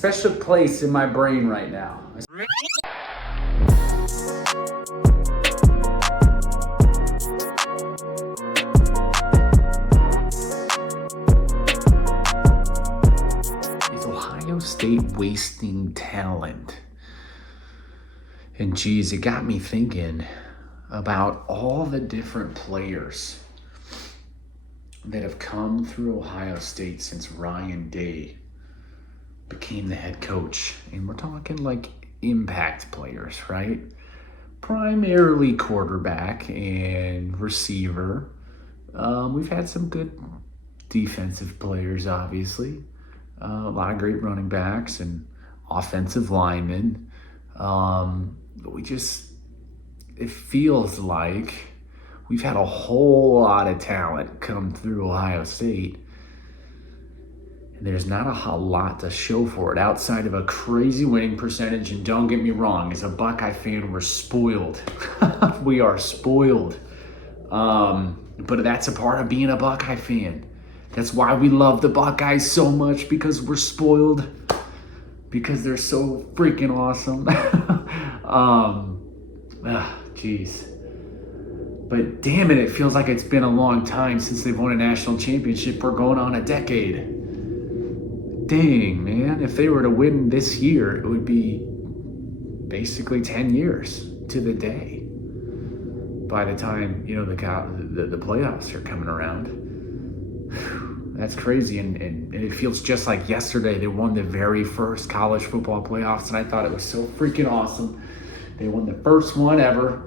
special place in my brain right now. Is Ohio State wasting talent? And geez, it got me thinking about all the different players that have come through Ohio State since Ryan Day became the head coach. And we're talking like impact players, right? Primarily quarterback and receiver. We've had some good defensive players, obviously. A lot of great running backs and offensive linemen. It feels like we've had a whole lot of talent come through Ohio State, and there's not a whole lot to show for it outside of a crazy winning percentage. And don't get me wrong, as a Buckeye fan, we're spoiled. We are spoiled. But that's a part of being a Buckeye fan. That's why we love the Buckeyes so much, because we're spoiled, because they're so freaking awesome. Jeez. But damn it, it feels like it's been a long time since they've won a national championship. We're going on a decade. Dang, man. If they were to win this year, it would be basically 10 years to the day by the time, the playoffs are coming around. That's crazy. And it feels just like yesterday they won the very first college football playoffs, and I thought it was so freaking awesome. They won the first one ever.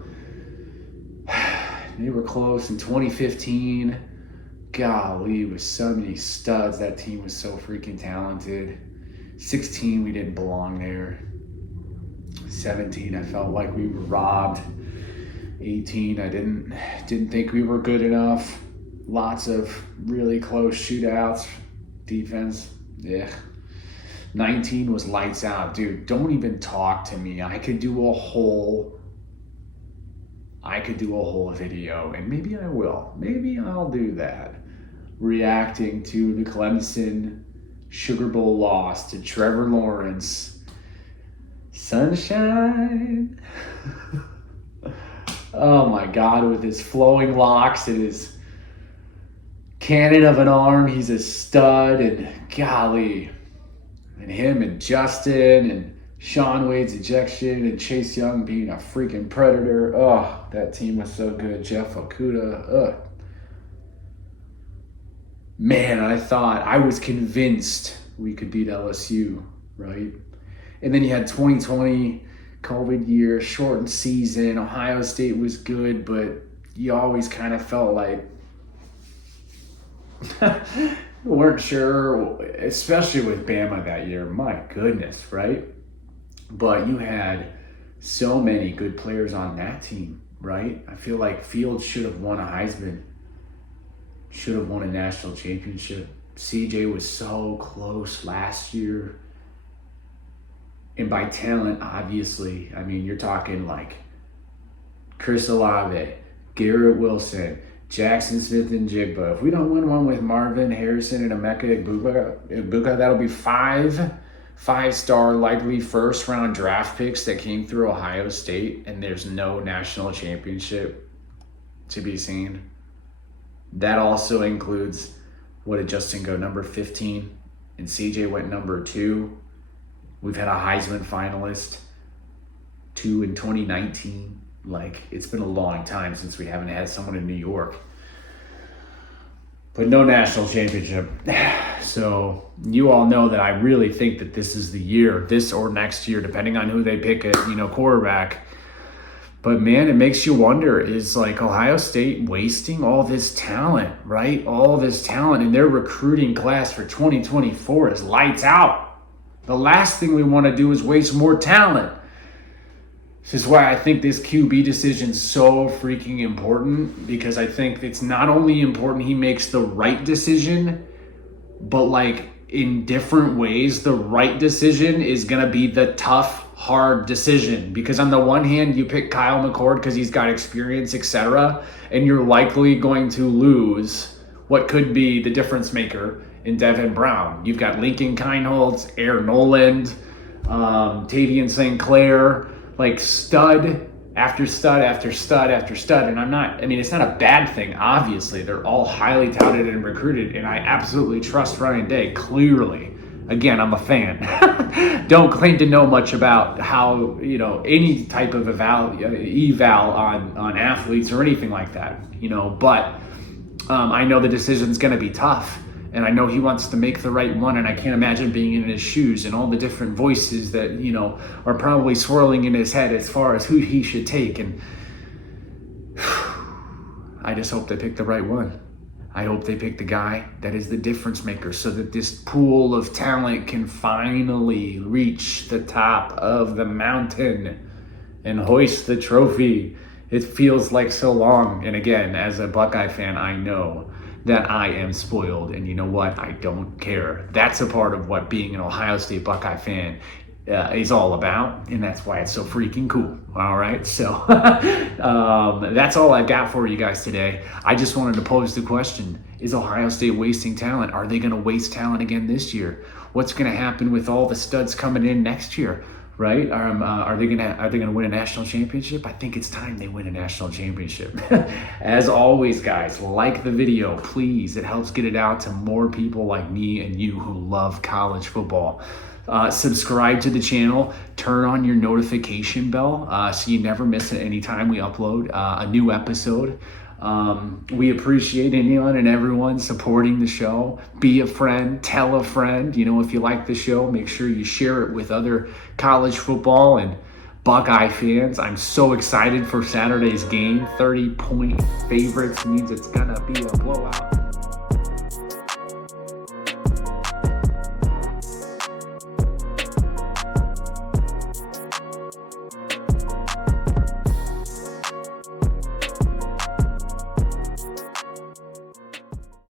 They were close in 2015. Golly, with so many studs. That team was so freaking talented. 16, we didn't belong there. 17, I felt like we were robbed. 18, I didn't think we were good enough. Lots of really close shootouts. Defense, yeah. 19 was lights out. Dude, don't even talk to me. I could do a whole video, and maybe I will. Maybe I'll do that. Reacting to the Clemson Sugar Bowl loss to Trevor Lawrence. Sunshine. Oh my God, with his flowing locks and his cannon of an arm, he's a stud. And golly, and him and Justin and Sean Wade's ejection and Chase Young being a freaking predator. Oh, that team was so good. Jeff Okudah. Man, I was convinced we could beat LSU, right? And then you had 2020, COVID year, shortened season. Ohio State was good, but you always kind of felt like weren't sure, especially with Bama that year. My goodness, right? But you had so many good players on that team, right? I feel like Fields should have won a Heisman, should have won a national championship. CJ was so close last year. And by talent, obviously, I mean, you're talking like Chris Olave, Garrett Wilson, Jackson Smith and Jigba. If we don't win one with Marvin Harrison and Emeka Egbuka, that'll be five-star, likely first-round draft picks that came through Ohio State, and there's no national championship to be seen. That also includes, what did Justin go, number 15? And CJ went number 2. We've had a Heisman finalist, 2 in 2019. Like, it's been a long time since we haven't had someone in New York. But no national championship. So you all know that I really think that this is the year, this or next year, depending on who they pick at, quarterback. But man, it makes you wonder, is like Ohio State wasting all this talent, right? All this talent, and their recruiting class for 2024 is lights out. The last thing we want to do is waste more talent. This is why I think this QB decision is so freaking important, because I think it's not only important he makes the right decision, but like in different ways, the right decision is going to be the tough, hard decision. Because on the one hand, you pick Kyle McCord because he's got experience, etc., and you're likely going to lose what could be the difference maker in Devin Brown. You've got Lincoln Kienholz, Air Noland, Tavian St. Clair, like stud after stud after stud after stud. And it's not a bad thing, obviously. They're all highly touted and recruited, and I absolutely trust Ryan Day, clearly. Again, I'm a fan. Don't claim to know much about how, any type of eval on athletes or anything like that, but I know the decision's going to be tough. And I know he wants to make the right one, and I can't imagine being in his shoes and all the different voices that, are probably swirling in his head as far as who he should take. And I just hope they pick the right one. I hope they pick the guy that is the difference maker so that this pool of talent can finally reach the top of the mountain and hoist the trophy. It feels like so long. And again, as a Buckeye fan, I know that I am spoiled, and you know what? I don't care. That's a part of what being an Ohio State Buckeye fan is all about, and that's why it's so freaking cool. All right, so that's all I've got for you guys today. I just wanted to pose the question: is Ohio State wasting talent? Are they going to waste talent again this year? What's going to happen with all the studs coming in next year? Right? Are they gonna win a national championship? I think it's time they win a national championship. As always, guys, like the video, please. It helps get it out to more people like me and you who love college football. Subscribe to the channel, turn on your notification bell so you never miss it anytime we upload a new episode. We appreciate anyone and everyone supporting the show. Be a friend, tell a friend. If you like the show, make sure you share it with other college football and Buckeye fans. I'm so excited for Saturday's game. 30-point favorites means it's gonna be a blowout.